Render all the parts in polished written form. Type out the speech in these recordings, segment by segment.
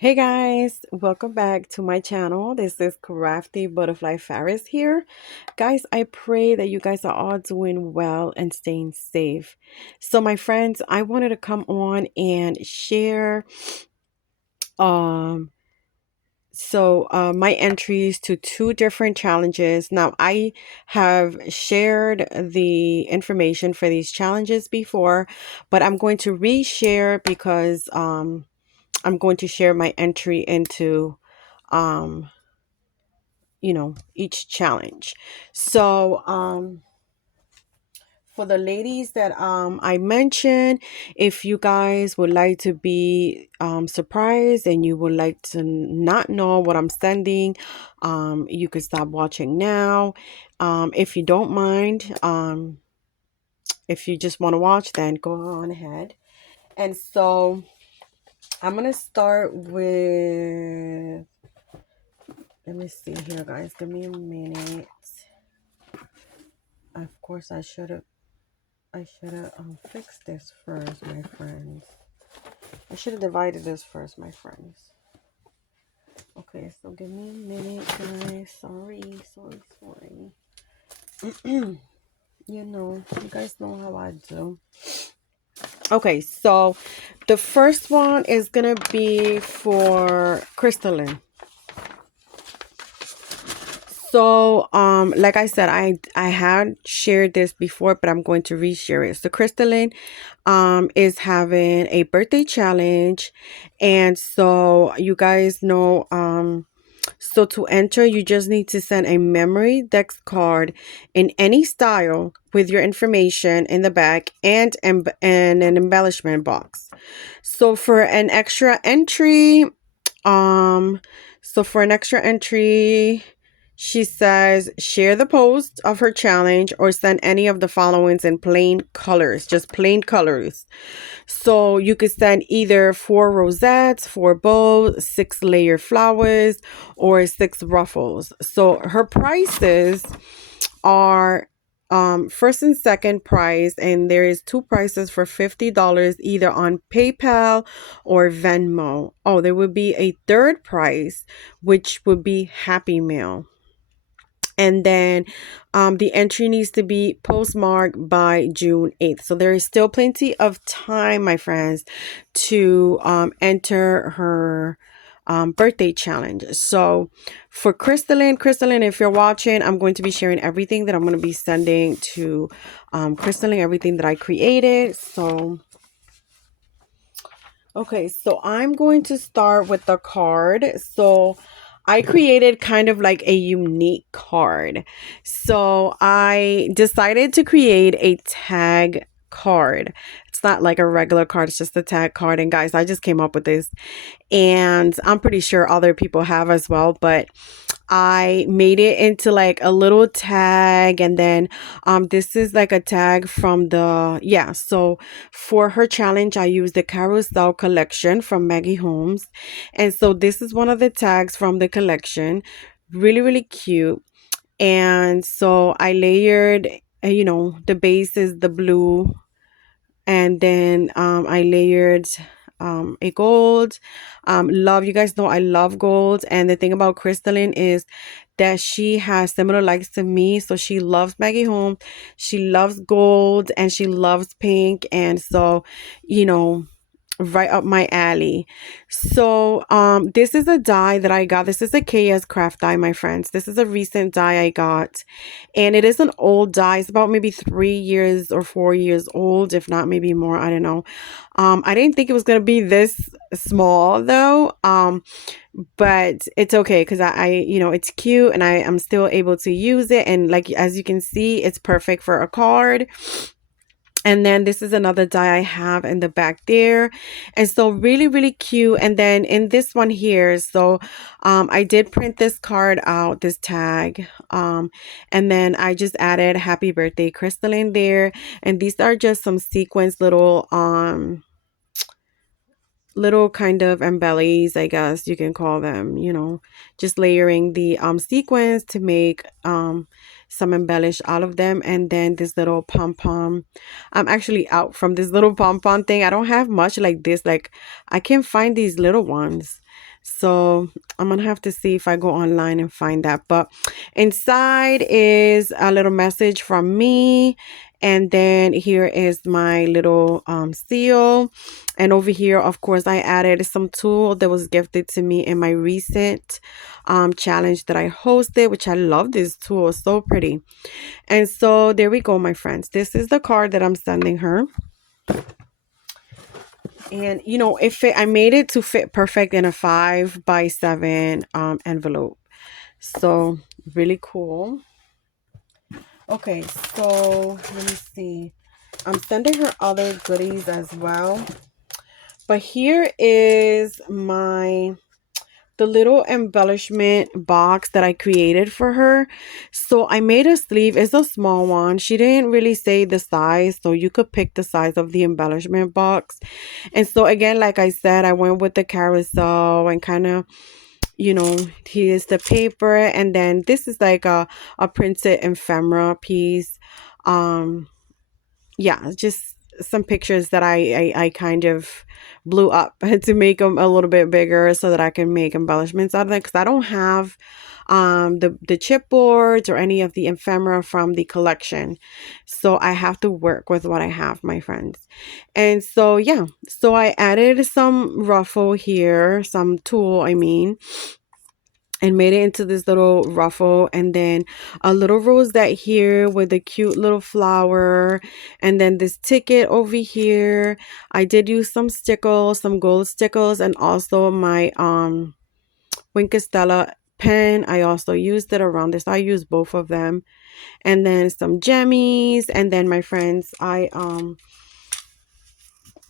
Hey guys, welcome back to my channel. This is Crafty Butterfly Faris here. Guys, I pray that you guys are all doing well and staying safe. So my friends, I wanted to come on and share um my entries to two different challenges. Now, I have shared the information for these challenges before, but I'm going to reshare because I'm going to share my entry into um each challenge. So for the ladies that I mentioned, if you guys would like to be surprised and you would like to not know what I'm sending, you could stop watching now. If you don't mind, if you just want to watch, then go on ahead. And so I'm gonna start with, let me see here, guys, give me a minute. Of course, I should have fixed this first, my friends. I should have divided this first, my friends. Okay, so give me a minute, guys. Sorry. You guys know how I do. Okay, so the first one is gonna be for Christalyn. So, like I said, I had shared this before, but I'm going to reshare it. So, Christalyn, is having a birthday challenge, and so you guys know, so to enter, you just need to send a memory dex card in any style with your information in the back and an embellishment box. So for an extra entry, um, so for an extra entry. She says, share the post of her challenge or send any of the followings in plain colors, just plain colors. So you could send either 4 rosettes, 4 bows, 6 layer flowers, or 6 ruffles. So her prices are first and second price, and there is 2 prices for $50 either on PayPal or Venmo. Oh, there would be a third price, which would be Happy Mail. And then the entry needs to be postmarked by June 8th. So there is still plenty of time, my friends, to enter her birthday challenge. So for Christalyn, if you're watching, I'm going to be sharing everything that I'm going to be sending to Christalyn, everything that I created. So okay, so I'm going to start with the card. So I created kind of like a unique card. So I decided to create a tag card. It's not like a regular card, it's just a tag card. And guys, I just came up with this, and I'm pretty sure other people have as well, but I made it into like a little tag, and then this is like a tag from so for her challenge I used the Carousel collection from Maggie Holmes, and so this is one of the tags from the collection. Really cute. And so I layered, the base is the blue, and then I layered a gold. Love, you guys know I love gold, and the thing about Christalyn is that she has similar likes to me. So she loves Maggie Home, she loves gold, and she loves pink, and so right up my alley. So this is a die that I got. This is a KS craft die, my friends. This is a recent die I got, and it is an old die. It's about maybe 3 years or 4 years old, if not maybe more. I don't know. I didn't think it was gonna be this small though. But it's okay because it's cute, and I am still able to use it, and like as you can see, it's perfect for a card. And then this is another die I have in the back there. And so really cute. And then in this one here, so I did print this card out, this tag. And then I just added happy birthday Christalyn there. And these are just some sequence little kind of embellies, I guess you can call them, just layering the sequins to make some embellish out of them. And then this little pom-pom, I'm actually out from this little pom-pom thing. I don't have much like this, like I can't find these little ones, So I'm gonna have to see if I go online and find that. But inside is a little message from me. And then here is my little seal. And over here, of course, I added some tool that was gifted to me in my recent challenge that I hosted, which I love this tool. It's so pretty. And so there we go, my friends. This is the card that I'm sending her. And you know, I made it to fit perfect in a 5x7 envelope. So really cool. Okay, so let me see. I'm sending her other goodies as well. But here is the little embellishment box that I created for her. So I made a sleeve. It's a small one. She didn't really say the size, so you could pick the size of the embellishment box. And so again, like I said, I went with the carousel and kind of, you know, here's the paper, and then this is like a printed ephemera piece. Yeah, just some pictures that I kind of blew up to make them a little bit bigger so that I can make embellishments out of them, because I don't have the chipboards or any of the ephemera from the collection, so I have to work with what I have, my friends. And so yeah, so I added some ruffle here, some tulle I mean, and made it into this little ruffle, and then a little rosette here with a cute little flower, and then this ticket over here. I did use some stickles, some gold stickles, and also my Stella pen. I also used it around this. I used both of them. And then some jammies, and then my friends, I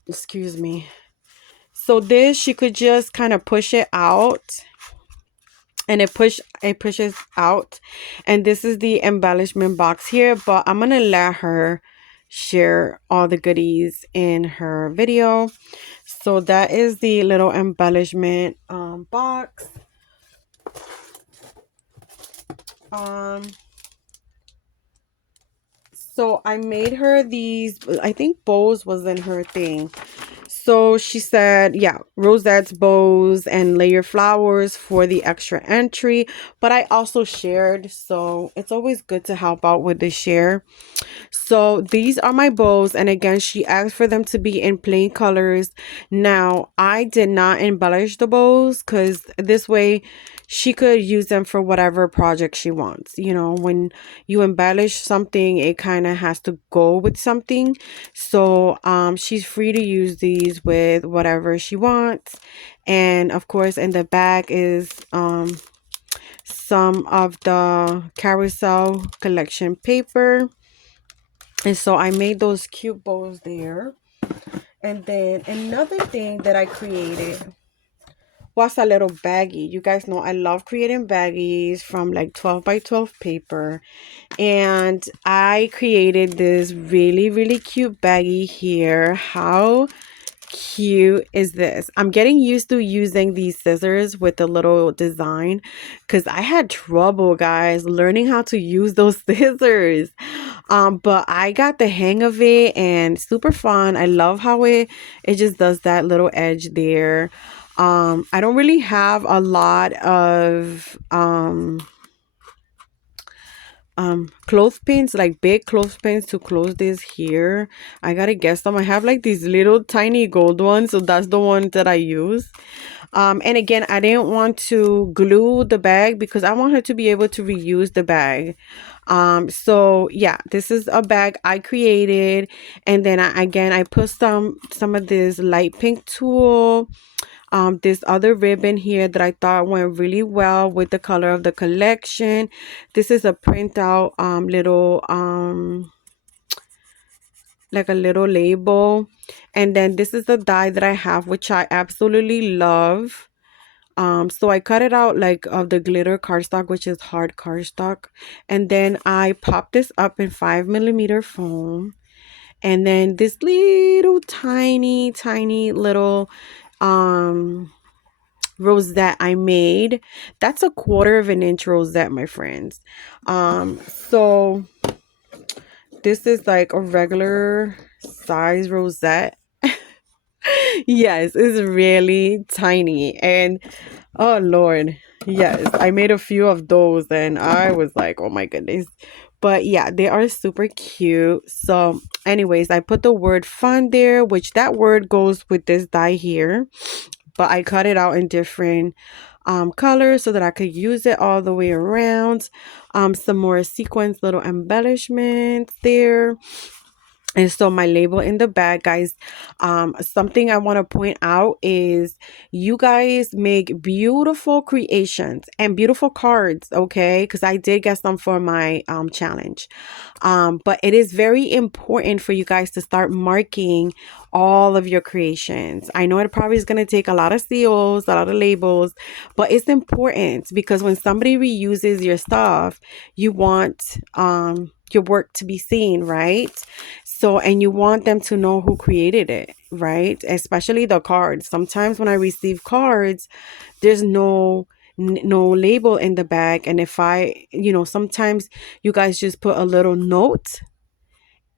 excuse me. So this, she could just kind of push it out, and it pushes out. And this is the embellishment box here, but I'm gonna let her share all the goodies in her video. So that is the little embellishment box. So I made her these, I think bows was in her thing. So she said, yeah, rosettes, bows, and layer flowers for the extra entry. But I also shared, so it's always good to help out with the share. So these are my bows, and again, she asked for them to be in plain colors. Now, I did not embellish the bows because this way she could use them for whatever project she wants. You know, when you embellish something, it kind of has to go with something. So she's free to use these with whatever she wants. And of course, in the back is some of the carousel collection paper. And so I made those cute bows there. And then another thing that I created was a little baggie. You guys know I love creating baggies from like 12x12 paper. And I created this really, really cute baggie here. How cute is this? I'm getting used to using these scissors with the little design, because I had trouble, guys, learning how to use those scissors. But I got the hang of it, and super fun. I love how it just does that little edge there. I don't really have a lot of clothespins, like big clothespins to close this here. I gotta guess them. I have like these little tiny gold ones, so that's the one that I use. And again, I didn't want to glue the bag because I want her to be able to reuse the bag. So yeah, this is a bag I created, and then I put some of this light pink tulle, this other ribbon here that I thought went really well with the color of the collection. This is a printout little like a little label. And then this is the die that I have, which I absolutely love. So I cut it out like of the glitter cardstock, which is hard cardstock. And then I popped this up in 5mm foam. And then this little tiny, tiny little rosette I made. That's a 1/4 inch rosette, my friends. So this is like a regular size rosette. Yes, it's really tiny. And oh Lord, yes, I made a few of those and I was like, oh my goodness. But yeah, they are super cute. So, anyways, I put the word fun there, which that word goes with this die here. But I cut it out in different colors so that I could use it all the way around. Some more sequins, little embellishments there. And so my label in the bag, guys, something I want to point out is you guys make beautiful creations and beautiful cards, okay? Because I did get some for my challenge. But it is very important for you guys to start marking all of your creations. I know it probably is going to take a lot of COs, a lot of labels, but it's important because when somebody reuses your stuff, you want your work to be seen, right? So, and you want them to know who created it, right? Especially the cards. Sometimes when I receive cards, there's no label in the bag. And if sometimes you guys just put a little note.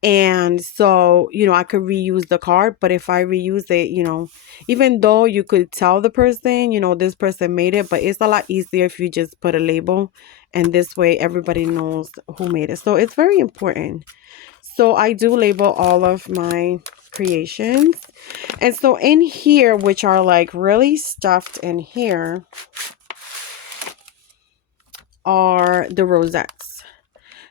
And so, I could reuse the card, but if I reuse it, even though you could tell the person, this person made it, but it's a lot easier if you just put a label and this way everybody knows who made it. So it's very important. So I do label all of my creations. And so in here, which are like really stuffed in here, are the rosettes.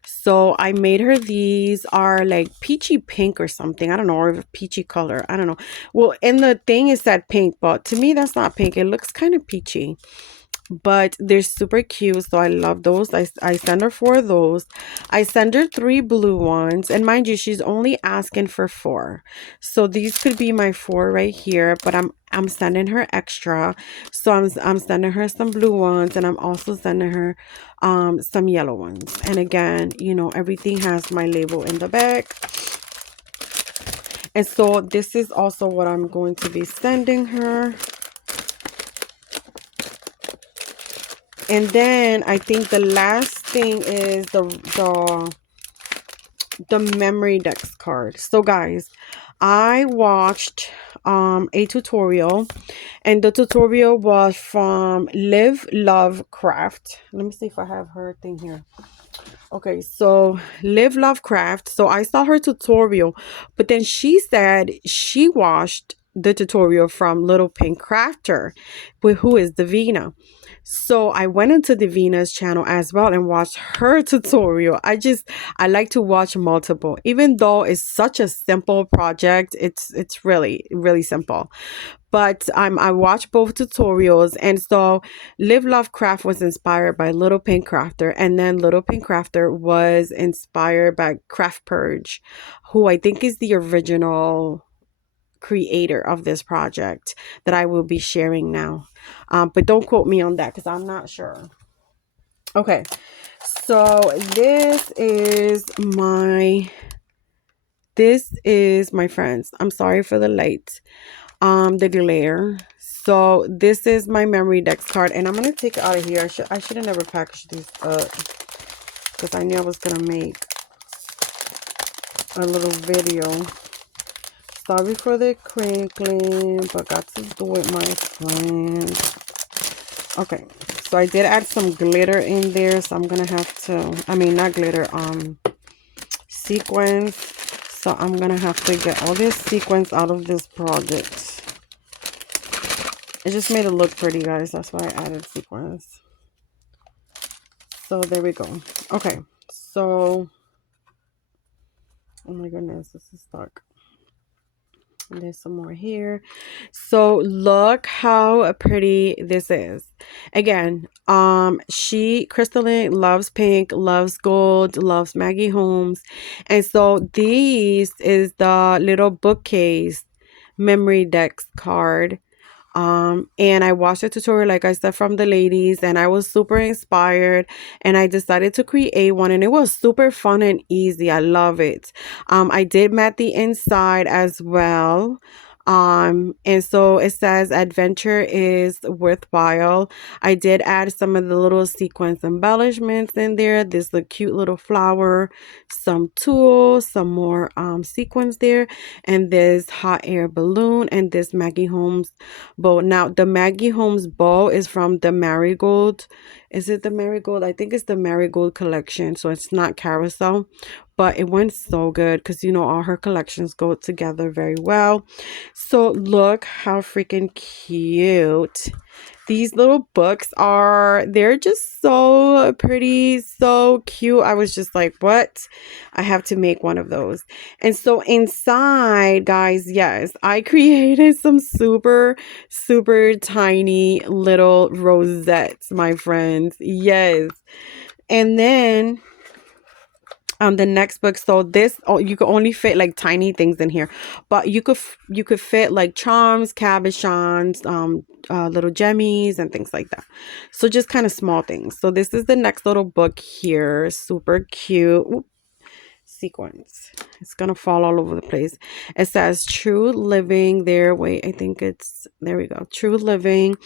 So I made her, these are like peachy pink or something. I don't know, or peachy color. I don't know. Well, in the thing it said pink, but to me that's not pink. It looks kind of peachy. But they're super cute, so I love those. I send her 4 of those. I send her 3 blue ones, and mind you, she's only asking for 4, so these could be my 4 right here, but I'm sending her extra. So I'm sending her some blue ones, and I'm also sending her some yellow ones. And again, everything has my label in the back. And so this is also what I'm going to be sending her. And then I think the last thing is the memory decks card. So guys, I watched a tutorial, and the tutorial was from Live Love Craft. Let me see if I have her thing here. Okay, so Live Love Craft. So I saw her tutorial, but then she said she watched the tutorial from Little Pink Crafter, who is Davina. So I went into Davina's channel as well and watched her tutorial. I like to watch multiple, even though it's such a simple project. It's really, really simple. But I watched both tutorials, and so Live Love Craft was inspired by Little Pink Crafter, and then Little Pink Crafter was inspired by Craft Purge, who I think is the original creator of this project that I will be sharing now. But don't quote me on that because I'm not sure. Okay, so this is my friends. I'm sorry for the light. The glare. So this is my memory decks card, and I'm gonna take it out of here. I should have never packaged these up because I knew I was gonna make a little video. Sorry for the crinkling, but got to do it, my friends. Okay, so I did add some glitter in there, so I'm gonna have to, not glitter, sequins. So I'm gonna have to get all this sequins out of this project. It just made it look pretty, guys. That's why I added sequins. So there we go. Okay, so, oh my goodness, this is stuck. And there's some more here. So look how pretty this is. Again, Christalyn loves pink, loves gold, loves Maggie Holmes. And so these is the little bookcase memory decks card. And I watched a tutorial, like I said, from the ladies, and I was super inspired, and I decided to create one, and it was super fun and easy. I love it. I did mat the inside as well. And so it says adventure is worthwhile. I did add some of the little sequence embellishments in there. This the cute little flower, some tulle, some more sequins there, and this hot air balloon and this Maggie Holmes bow. Now the Maggie Holmes bow is from the Marigold. Is it the Marigold? I think it's the Marigold collection, so it's not carousel, but it went so good because you know all her collections go together very well. So look how freaking cute these little books are. They're just so pretty, so cute. I was just like, what? I have to make one of those. And so inside, guys, yes, I created some super, super tiny little rosettes, my friends. Yes. And then the next book, so this, oh, you could only fit like tiny things in here, but you could fit like charms, cabochons, little jemmies and things like that. So just kind of small things. So this is the next little book here, super cute. Oop, sequence, it's gonna fall all over the place. It says true living there. Wait, I think it's, there we go, true living.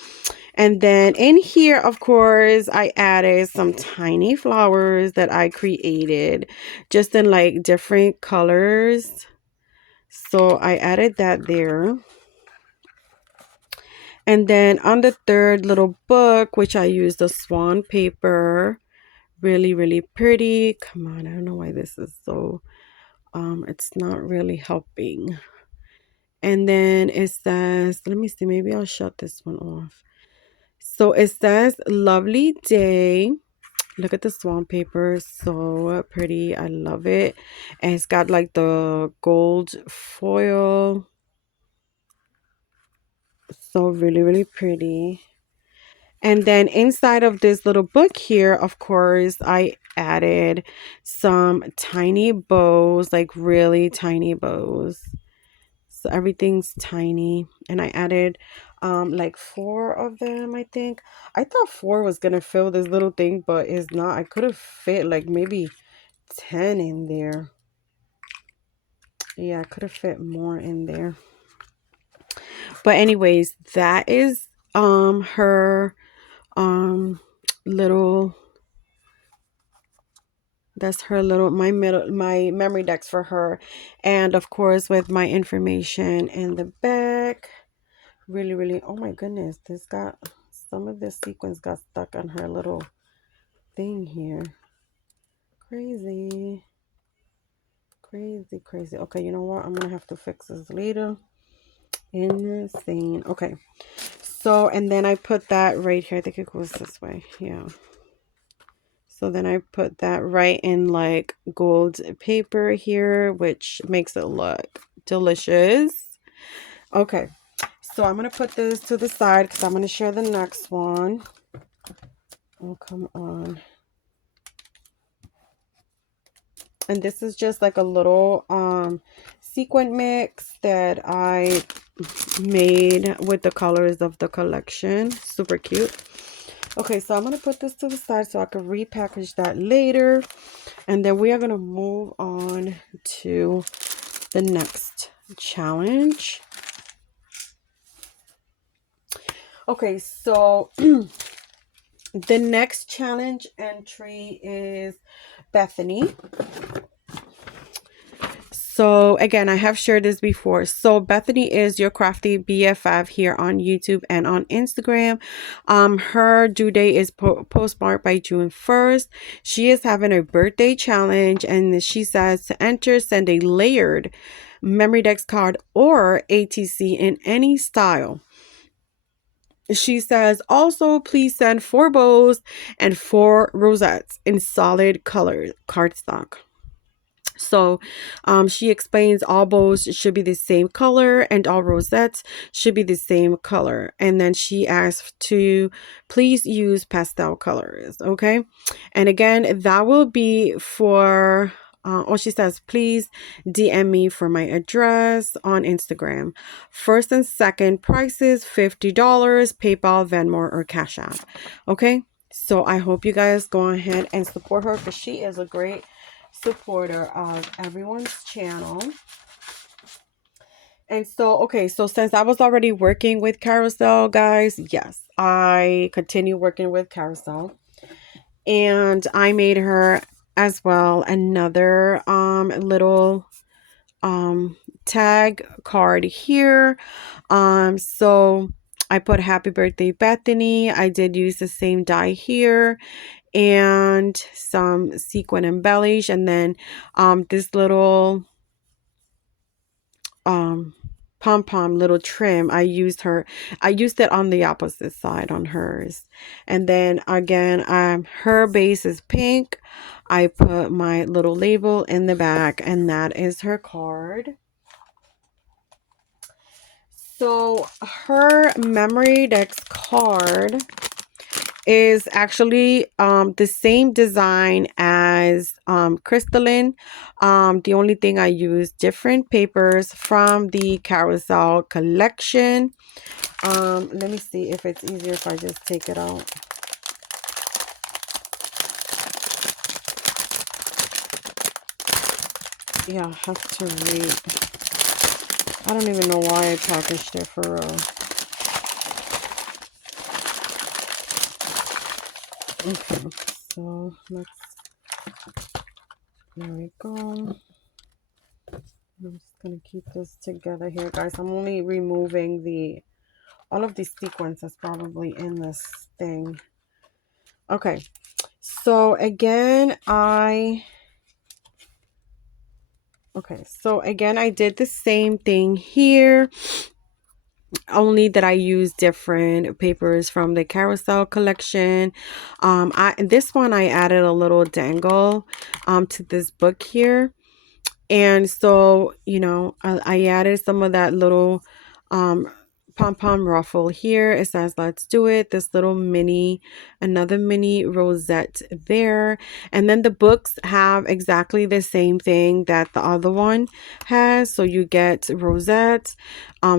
And then in here, of course, I added some tiny flowers that I created just in like different colors. So I added that there. And then on the third little book, which I used the swan paper, really, really pretty. Come on, I don't know why this is so, it's not really helping. And then it says, let me see, maybe I'll shut this one off. So it says lovely day. Look at the swan paper, so pretty. I love it. And it's got like the gold foil. So really, really pretty. And then inside of this little book here, of course, I added some tiny bows, like really tiny bows. So everything's tiny. And I added like 4 of them, I think. I thought 4 was gonna fill this little thing, but it's not. I could have fit like maybe 10 in there. Yeah, I could have fit more in there. But anyways, that is her little, that's her little, my memory decks for her. And of course with my information in the back. Really, really, oh my goodness, this got, some of this sequence got stuck on her little thing here. Crazy. Crazy, crazy. Okay, you know what? I'm gonna have to fix this later. Insane. Okay. So, and then I put that right here. I think it goes this way. Yeah. So then I put that right in like gold paper here, which makes it look delicious. Okay. So I'm going to put this to the side because I'm going to share the next one. Oh, come on. And this is just like a little sequin mix that I made with the colors of the collection. Super cute. Okay, so I'm going to put this to the side so I can repackage that later. And then we are going to move on to the next challenge. Okay, so the next challenge entry is Bethany. So again, I have shared this before. So Bethany is your crafty BFF here on YouTube and on Instagram. Her due date is postmarked by June 1st. She is having a birthday challenge, and she says to enter, send a layered memory decks card or ATC in any style. She says also please send 4 bows and 4 rosettes in solid color cardstock. So she explains all bows should be the same color and all rosettes should be the same color. And then she asks to please use pastel colors. Okay. And again, that will be for, she says, please DM me for my address on Instagram. First and second prices, $50, PayPal, Venmo, or Cash App. Okay. So I hope you guys go ahead and support her because she is a great supporter of everyone's channel. And so, okay, so since I was already working with Carousel, guys, yes, I continue working with Carousel. And I made her as well another little tag card here. So I put happy birthday Bethany. I did use the same die here and some sequin embellish, and then this little pom-pom little trim. I used it on the opposite side on hers. And then again, her base is pink. I put my little label in the back, and that is her card. So her memory dex card is actually the same design as Christalyn. The only thing I use different papers from the Carousel collection. Let me see if it's easier if I just take it out. Yeah, I have to read. I don't even know why I packaged it for real. Okay, so let's, there we go. I'm just gonna keep this together here, guys. I'm only removing all of the sequins that's probably in this thing. Okay, so again, I did the same thing here, only that I use different papers from the Carousel collection. This one I added a little dangle to this book here. And so, you know, I added some of that little pom-pom ruffle here. It says, let's do it. This little another mini rosette there. And then the books have exactly the same thing that the other one has. So you get rosettes,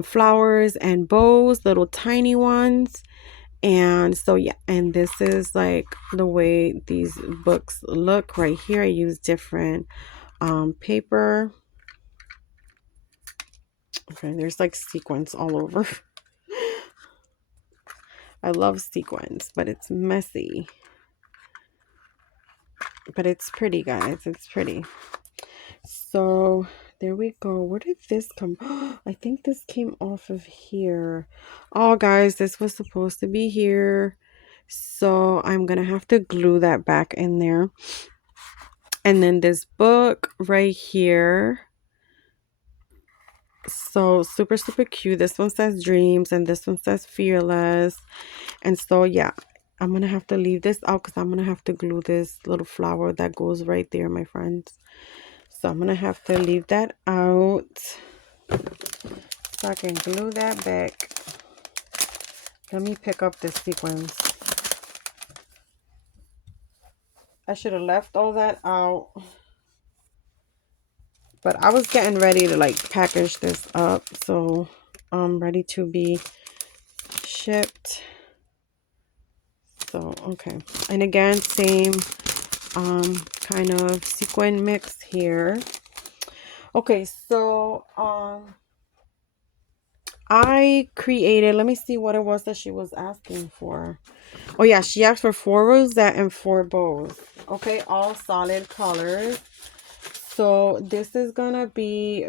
flowers and bows, little tiny ones. And so, yeah, and this is like the way these books look right here. I use different paper. Okay, there's like sequins all over. I love sequins, but it's messy. But it's pretty, guys. It's pretty. So there we go. Where did this come? I think this came off of here. Oh, guys, this was supposed to be here. So I'm going to have to glue that back in there. And then this book right here. So super, super cute. This one says dreams and this one says fearless. And so, yeah, I'm going to have to leave this out because I'm going to have to glue this little flower that goes right there, my friends. So I'm going to have to leave that out so I can glue that back. Let me pick up this sequence. I should have left all that out. But I was getting ready to like package this up. So I'm ready to be shipped. So, okay. And again, same kind of sequin mix here. Okay, so I created, let me see what it was that she was asking for. Oh yeah, she asked for 4 rosette and 4 bows. Okay, all solid colors. So this is gonna be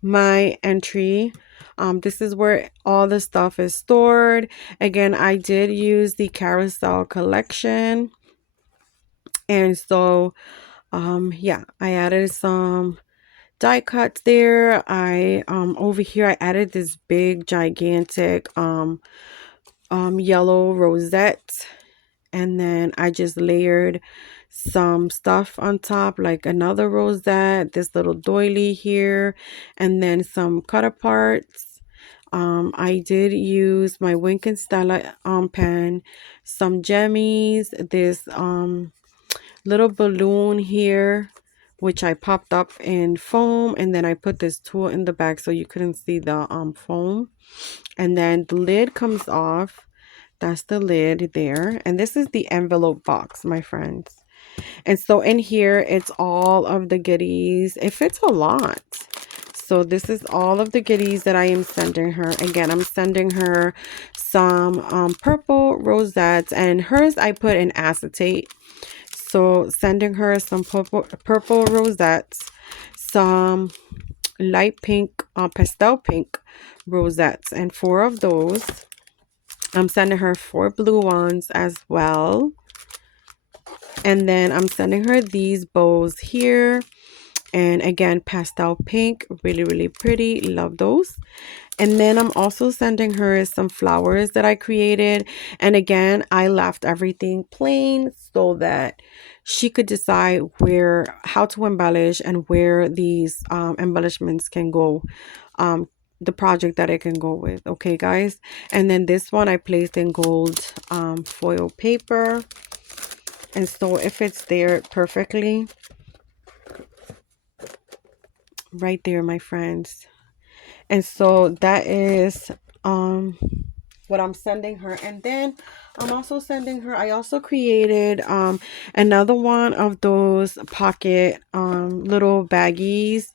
my entry. This is where all the stuff is stored. Again, I did use the Carousel collection. And so yeah, I added some die cuts there. I over here I added this big gigantic yellow rosette, and then I just layered some stuff on top, like another rosette, this little doily here, and then some cut aparts. I did use my Wink and Stella pen, some gemmies, this little balloon here, which I popped up in foam, and then I put this tool in the back so you couldn't see the foam. And then the lid comes off. That's the lid there. And this is the envelope box, my friends. And so in here, it's all of the goodies. It fits a lot. So this is all of the goodies that I am sending her. Again, I'm sending her some purple rosettes, and hers I put in acetate. So sending her some purple rosettes, some light pink, pastel pink rosettes, and 4 of those. I'm sending her 4 blue ones as well. And then I'm sending her these bows here. And again, pastel pink, really, really pretty. Love those. And then I'm also sending her some flowers that I created. And again, I left everything plain so that she could decide how to embellish and where these embellishments can go. The project that it can go with. Okay, guys. And then this one I placed in gold foil paper. And so it fits there perfectly. Right there, my friends. And so that is what I'm sending her. And then I'm also sending her, I also created another one of those pocket little baggies.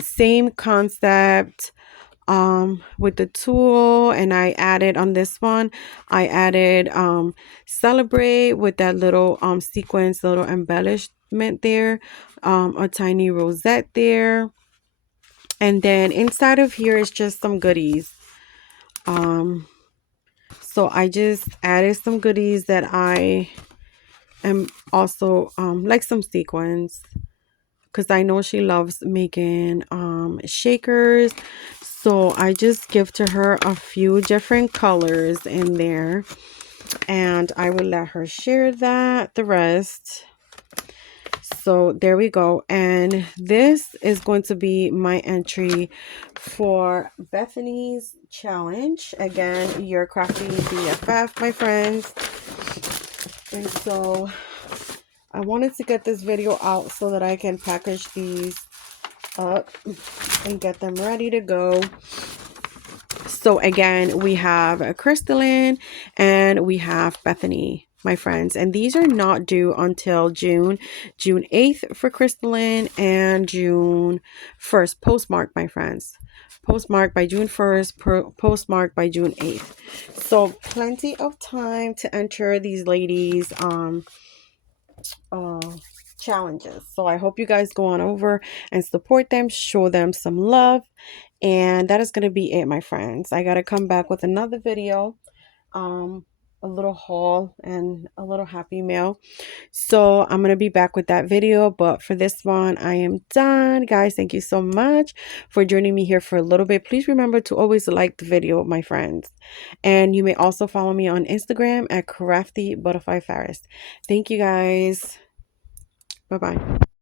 Same concept with the tulle, and I added on this one, I added celebrate with that little sequence, little embellishment there, a tiny rosette there. And then inside of here is just some goodies. So I just added some goodies that I am also like some sequins, because I know she loves making shakers. So I just give to her a few different colors in there, and I will let her share the rest. So there we go. And this is going to be my entry for Bethany's challenge. Again, your crafty BFF, my friends. And so I wanted to get this video out so that I can package these up and get them ready to go. So again, we have Christalyn and we have Bethany, my friends, and these are not due until June 8th for Christalyn and June 1st, postmarked, my friends, postmarked by June 1st, postmarked by June 8th. So plenty of time to enter these ladies challenges. So I hope you guys go on over and support them, show them some love. And that is going to be it, my friends. I got to come back with another video, a little haul and a little happy mail. So I'm going to be back with that video. But for this one, I am done. Guys, thank you so much for joining me here for a little bit. Please remember to always like the video, my friends. And you may also follow me on Instagram at Crafty Butterfly Faris. Thank you, guys. Bye-bye.